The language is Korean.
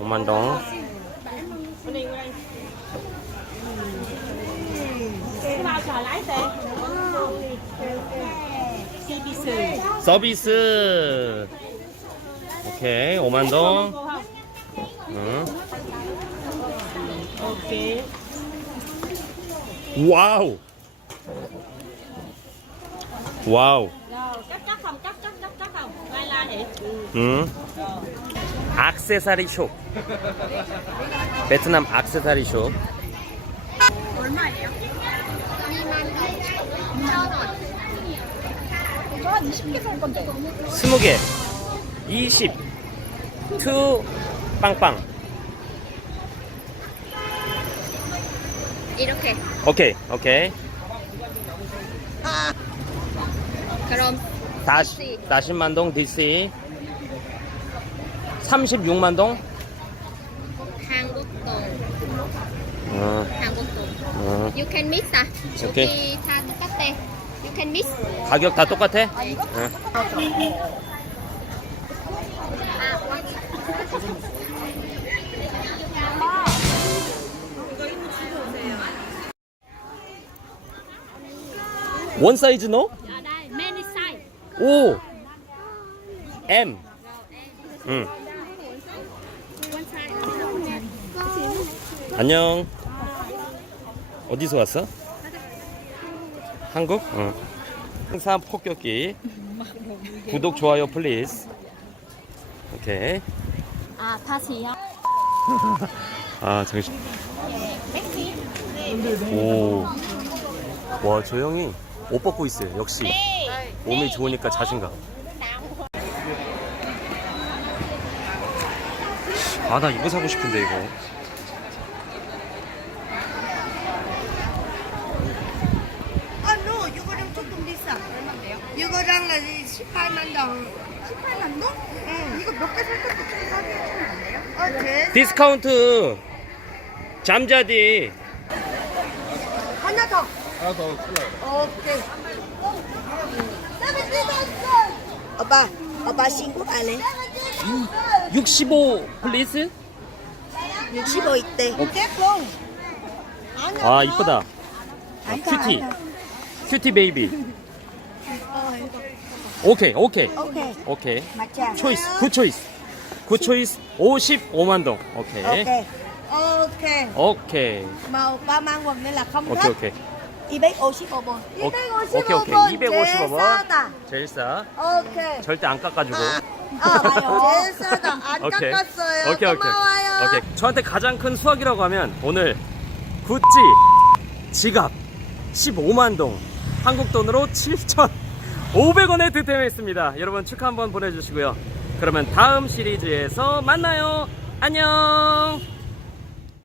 오만 동. bao trò lái xe CBC 서비스. 오케이, 5만 동. 응. ok 와우. 와우. 악세사리 숍. 베트남 악세사리 숍. 스무 개. 20. 투 빵빵. 이렇게 오케이. 오케이. 그럼 다시 40만 동 DC. 36만 동. 한국동 어, 한국동 어. You can mix 오케이. 저기 다 똑같아 You can mix 가격 다 똑같아? 응. 원 사이즈 đây many size 오. M. 응. one size 안녕. 어디서 왔어? 한국? 응. 항상 폭격기. 구독 좋아요 플리즈. 오케이. à 파시요 아 정신. 오. 와 저 형이 옷 벗고 있어요. 역시 몸이 좋으니까 자신감. 아 나 이거 사고 싶은데 이거. 아, no, 이거랑 조금 비싸. 얼마인데요? 이거랑 18만 동. 18만 동? 응. 이거 몇 개살 것도 좀 사주시면 안 돼요? 어, 네. 디스카운트 잠자디 하나 더. 하나 더. 오케이. 오빠, 오빠 신고 안 해? 65 플리즈? 65 있대. 아 이쁘다. 아, 큐티 큐티 베이비. 오케이 오케이 오케이. 오케이. 맞자. 초이스 굿 초이스 굿 초이스 55만 동. 오케이 오케이. 오케이. 오케이 mà ba mang quần nên là không 오케이 thích 오케이 255원 오- 오케이 오케이. 255번 싸다. 제일 싸. 오케이. 절대 안 깎아주고. 아 맞아요. 제일 싸다. 안 오케이. 깎았어요. 오케이 오케이. 고마워요. 오케이. 저한테 가장 큰 수확이라고 하면 오늘 구찌 지갑 15만 동 한국 돈으로 7,500원에 득템했습니다. 여러분 축하 한번 보내주시고요. 그러면 다음 시리즈에서 만나요. 안녕